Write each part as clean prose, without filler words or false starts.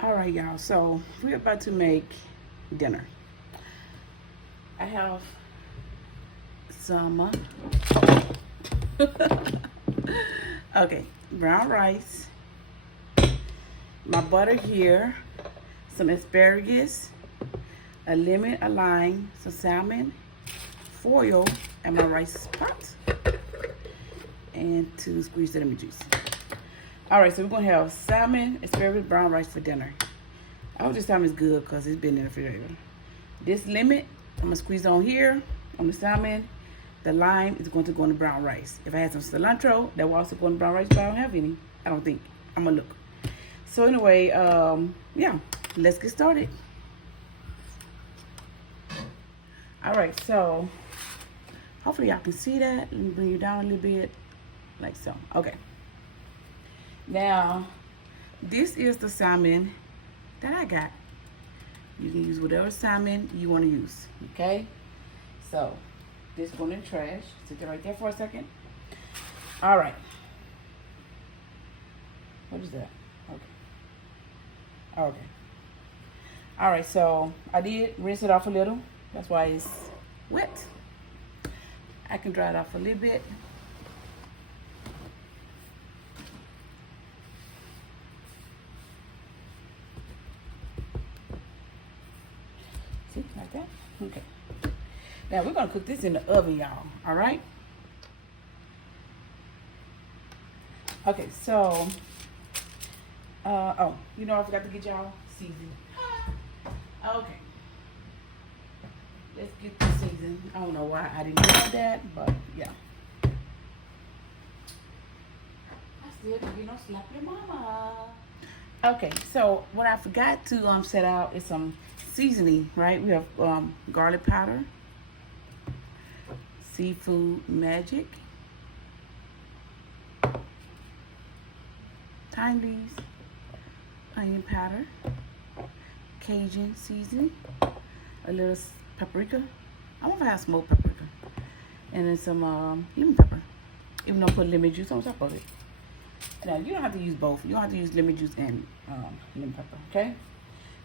All right, y'all. So we're about to make dinner. I have some, okay, brown rice, my butter here, some asparagus, a lemon, a lime, some salmon, foil, and my rice pot, and to squeeze the lemon juice. All right, so we're gonna have salmon, asparagus, brown rice for dinner. I hope this salmon is good because it's been in the refrigerator. This lemon, I'm gonna squeeze on here on the salmon. The lime is going to go in the brown rice. If I had some cilantro, that will also go in the brown rice, but I don't have any. I don't think. I'm gonna look. So anyway, yeah, let's get started. All right, so hopefully y'all can see that. Let me bring you down a little bit, like so. Okay. Now, this is the salmon that I got. You can use whatever salmon you want to use, okay? So, this going in the trash. Sit there right there for a second. All right. What is that? Okay. Okay. All right, so I did rinse it off a little. That's why it's wet. I can dry it off a little bit. See, like that? Okay. Now we're gonna cook this in the oven, y'all. All right. Okay, so oh, you know I forgot to get y'all seasoning. Okay. Let's get the season. I don't know why I didn't get that, but yeah. I still didn't get no slap your mama. Okay, so what I forgot to set out is some seasoning, right? We have garlic powder, seafood magic, thyme leaves, onion powder, Cajun seasoning, a little paprika. I want to have smoked paprika, and then some lemon pepper. Even though I put lemon juice on top of it. Now you don't have to use both. You don't have to use lemon juice and lemon pepper. Okay.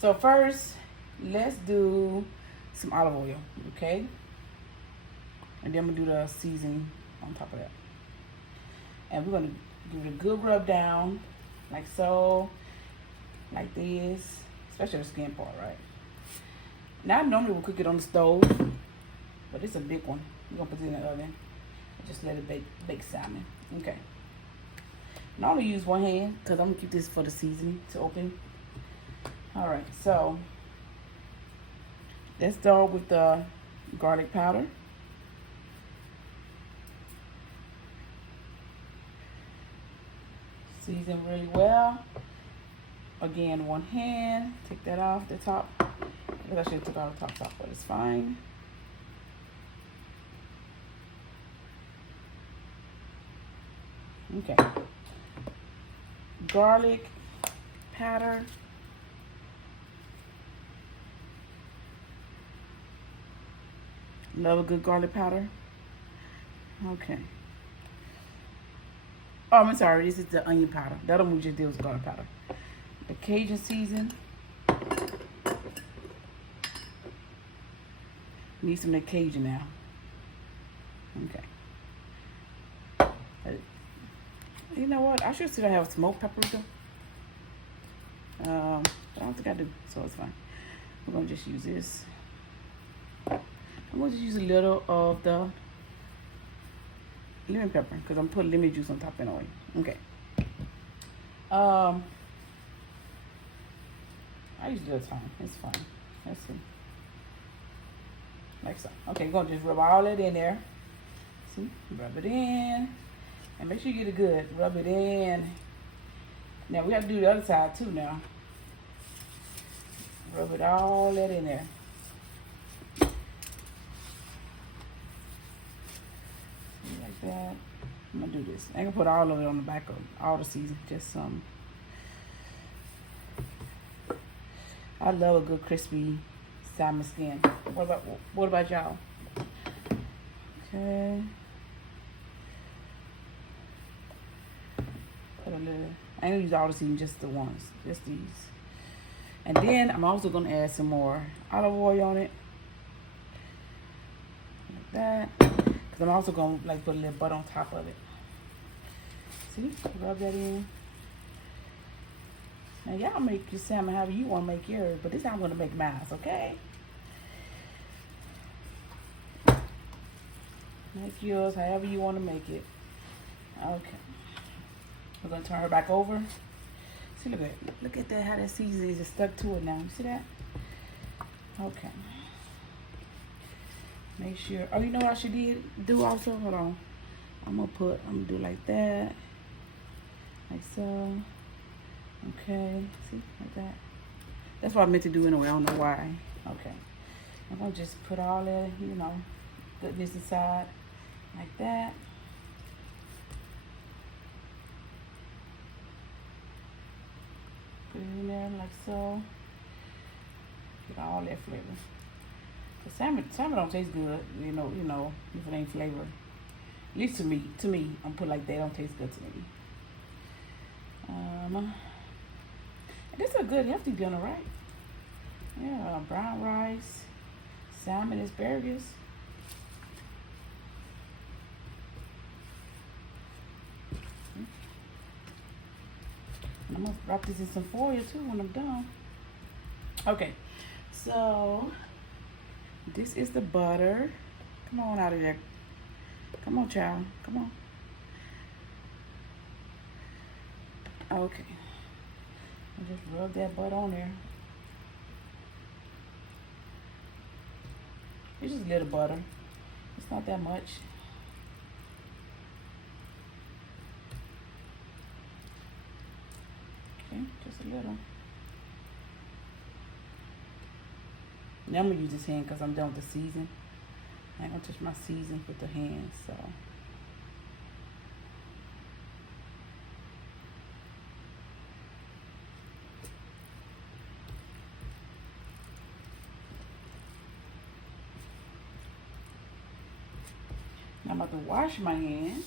So first, let's do some olive oil. Okay. And then I'm gonna do the seasoning on top of that. And we're gonna give it a good rub down, like so, like this, especially the skin part, right? Now I normally will cook it on the stove, but it's a big one. We're gonna put it in the oven and just let it bake salmon. Okay. And I only use one hand because I'm gonna keep this for the seasoning to open. All right, so let's start with the garlic powder. Season really well. Again, one hand. Take that off the top. I should have took out the top, but it's fine. Okay. Garlic powder. Love a good garlic powder. Okay. Oh, I'm sorry. This is the onion powder. The other one we just did was garlic powder. The Cajun season. Need some of the Cajun now. Okay. You know what? I should still have smoked paprika. But I don't think I do, so it's fine. We're gonna just use this. I'm gonna just use a little of the lemon pepper because I'm putting lemon juice on top anyway. Okay. I use a little time. It's fine. Let's see. Like so. Okay, we're gonna just rub all that in there. See? Rub it in. And make sure you get it good. Rub it in. Now we have to do the other side too now. Rub it all that in there. Like that. I'm gonna do this. I ain't gonna put all of it on the back of all the season. Just some. I love a good crispy salmon skin. What about y'all? Okay. Put a little. I ain't gonna use all the seasoning, just the ones. Just these. And then I'm also gonna add some more olive oil on it, like that. Cause I'm also gonna like put a little butter on top of it. See, rub that in. Now y'all make your salmon however you want to make yours, but this is how I'm gonna make mine, okay? Make yours however you want to make it. Okay. We're gonna turn her back over. See, look at that, how that seasoning is stuck to it now. You see that? Okay. Make sure. Oh, you know what I should do also? Hold on. I'm gonna do like that. Like so. Okay. See, like that. That's what I meant to do anyway. I don't know why. Okay. I'm gonna just put all that, you know, goodness inside. Like that. Put it in there like so. Get all that flavor. The salmon don't taste good, you know, if it ain't flavor. At least to me, I'm put like they don't taste good to me. This is a good healthy dinner, right? Yeah, brown rice, salmon, asparagus. And I'm gonna wrap this in some foil too when I'm done. Okay, so this is the butter. Come on out of there. Come on, child. Come on. Okay. I just rub that butter on there. It's just a little butter. It's not that much. Okay, just a little. Now I'm gonna use this hand because I'm done with the season. I ain't gonna touch my season with the hands, so. Now I'm about to wash my hands.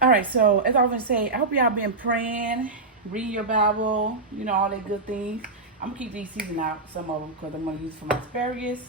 All right, so as I always say, I hope y'all been praying, reading your Bible, you know, all that good things. I'm gonna keep these seasoned out, some of them, because I'm gonna use it for my asparagus.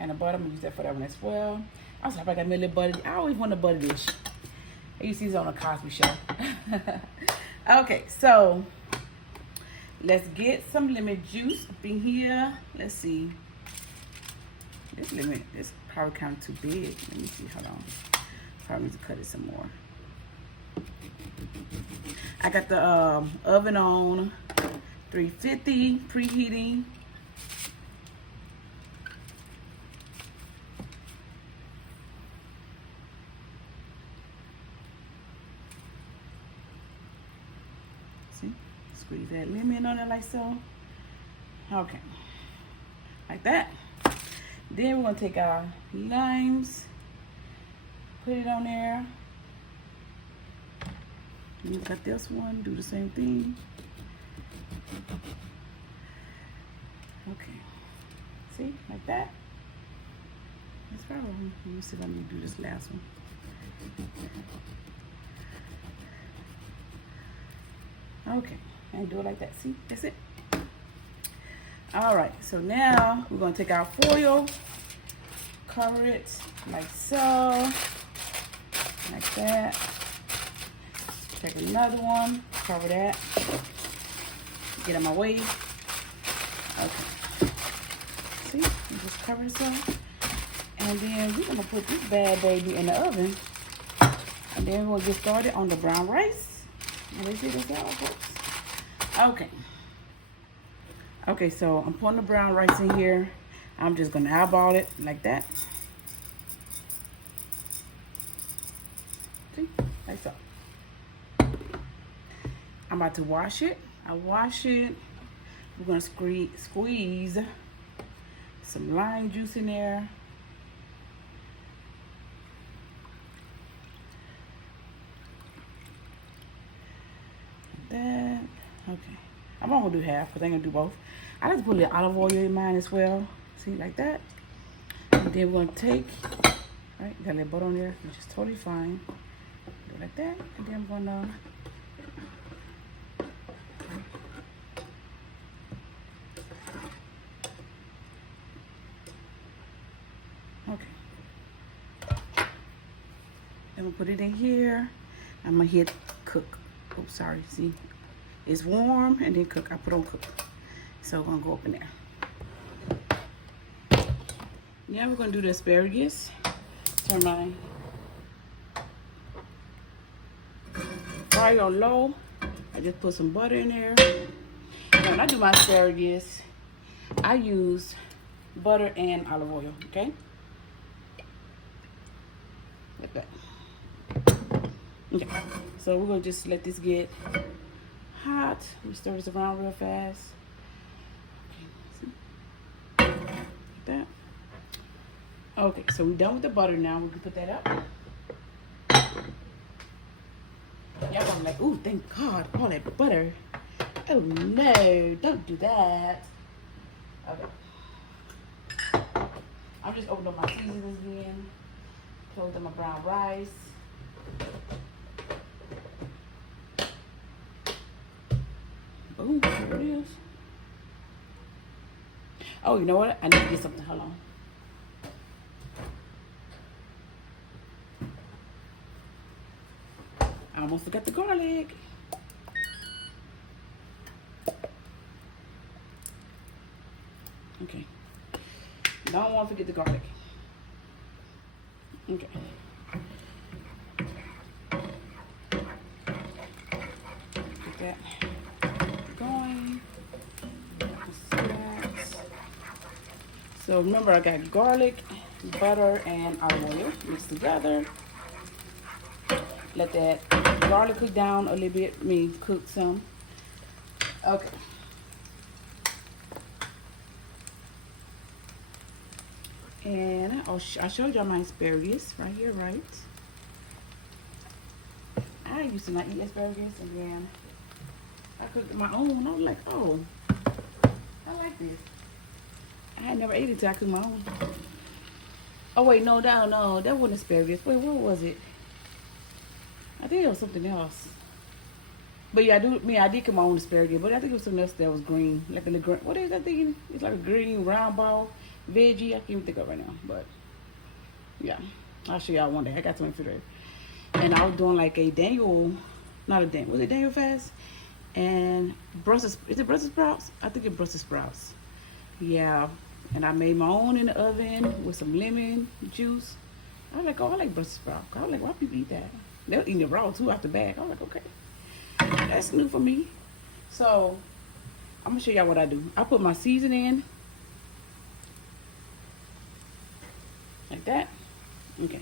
And the butter, I'm gonna use that for that one as well. Also, I got me a little butter. I always want a butter dish. I used to use it on the Cosby Show. Okay, so let's get some lemon juice up in here. Let's see. This lemon is probably kind of too big. Let me see, hold on. Probably need to cut it some more. I got the oven on 350, preheating. See, squeeze that lemon on it like so. Okay, like that. Then we're gonna take our limes. Put it on there. You got this one, do the same thing. Okay. See, like that. That's probably, let me see, let me do this last one. Okay, and do it like that. See, that's it. All right, so now we're gonna take our foil, cover it like so. Like that. Take another one, cover that. Get out of my way. Okay. See, you just cover this up. And then we're gonna put this bad baby in the oven. And then we'll get started on the brown rice. And let's see this out, folks. Okay. Okay, so I'm putting the brown rice in here. I'm just gonna eyeball it like that. See, like so. I'm about to wash it I wash it. We're gonna squeeze some lime juice in there. Like that. Okay. I'm not gonna do half because I ain't gonna do both. I like to put a little olive oil in mine as well. See, like that. And then we're gonna take, right, got a little butter on there, which is totally fine. Do it like that. And then I'm gonna then we'll put it in here. I'm gonna hit cook. Oops, sorry. See, it's warm and then cook. I put on cook. So I'm gonna go up in there. Now we're gonna do the asparagus. Turn my fire on low. I just put some butter in there. Now when I do my asparagus, I use butter and olive oil. Okay. Like that. Okay, so we're gonna just let this get hot. We stir this around real fast. Okay, see? Like that. Okay, so we're done with the butter now. We can put that up. Y'all gonna be like, ooh, thank God, all that butter. Oh no, don't do that. Okay. I'm just opening up my seasonings again. Close up my brown rice. Boom, there it is. Oh, you know what? I need to get something. Hold on. I almost forgot the garlic. Okay. Don't want to forget the garlic. Okay. Get that going. So remember, I got garlic, butter, and olive oil mixed together. Let that garlic cook down a little bit. Cook some. Okay. And I showed y'all my asparagus right here, right? I used to not eat asparagus, and then I cooked my own. I was like, oh, I like this. I had never ate it till I cooked my own. Oh wait, no, that wasn't asparagus. Wait, what was it? I think it was something else. But yeah, I did cook my own asparagus, but I think it was something else that was green, like a little green. What is that thing? It's like a green round ball veggie. I can't even think of it right now, but yeah, I'll show y'all one day. I got some in the refrigerator, and I was doing like a Daniel, was it Daniel fast? And Brussels, is it Brussels sprouts? I think it's Brussels sprouts. Yeah, and I made my own in the oven with some lemon juice. I was like, oh, I like Brussels sprouts. I was like, why people eat that? They were eating it raw too out the bag. I was like, okay, that's new for me. So I'm gonna show y'all what I do. I put my seasoning like that. Okay.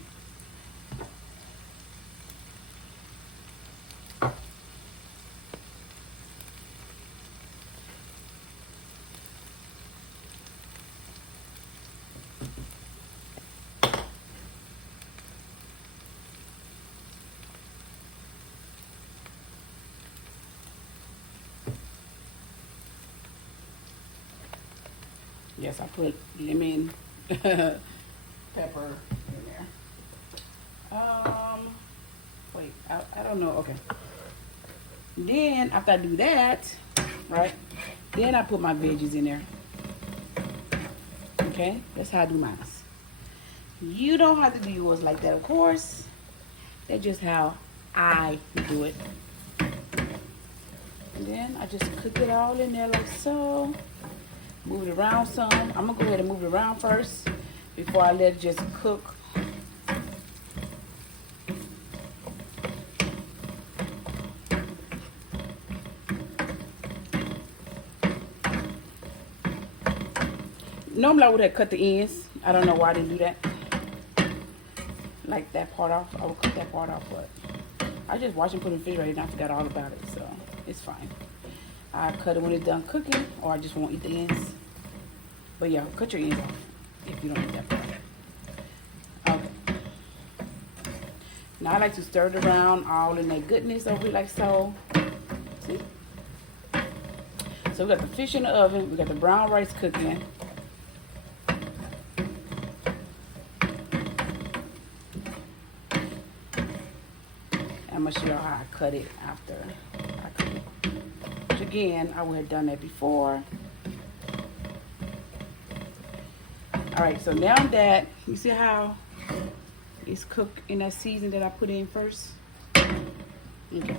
Yes, I put lemon pepper in there. Wait, I don't know. Okay. Then after I do that, right? Then I put my veggies in there. Okay, that's how I do mine. You don't have to do yours like that, of course. That's just how I do it. And then I just cook it all in there like so. Move it around some. I'm gonna go ahead and move it around first before I let it just cook. Normally I would have cut the ends. I don't know why I didn't do that. Like that part off. I would cut that part off, but I just watched and put it in the refrigerator and I forgot all about it, so it's fine. I cut it when it's done cooking, or I just won't eat the ends. But yeah, cut your ends off if you don't eat that part. Okay. Now I like to stir it around all in that goodness over it like so. See? So we got the fish in the oven. We got the brown rice cooking. I'm going to show you how I cut it after I cook it. Which again, I would have done that before. Alright, so now that, you see how it's cooked in that season that I put in first? Okay.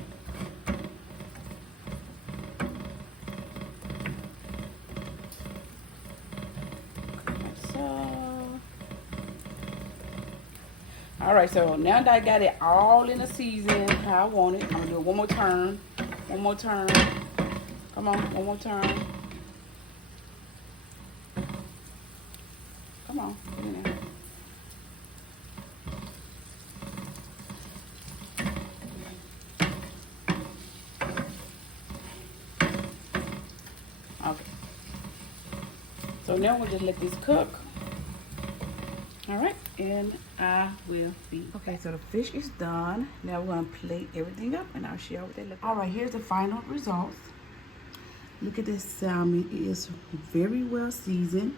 Alright, so now that I got it all in the season how I want it, I'm going to do it one more turn. One more turn. Come on, one more turn. Come on, get in there. Okay. So now we'll just let this cook. Alright, and I will be. Okay, so the fish is done. Now we're going to plate everything up and I'll share what they look like. Alright, here's the final results. Look at this salmon. It is very well seasoned.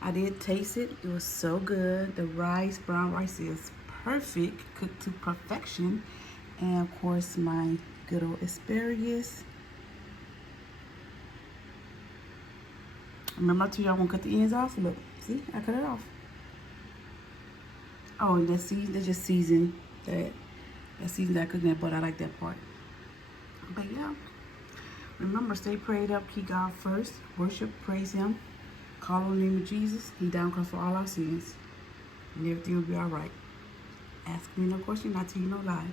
I did taste it. It was so good. The rice, brown rice is perfect, cooked to perfection. And of course, my good old asparagus. Remember I told you I won't cut the ends off? Look, see, I cut it off. Oh, and that's just seasoned. That season that I cooked that, but I like that part. But yeah, remember, stay prayed up, keep God first, worship, praise Him, call on the name of Jesus. He down comes for all our sins, and everything will be all right. Ask me no question, not tell you no lie.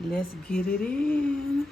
Let's get it in.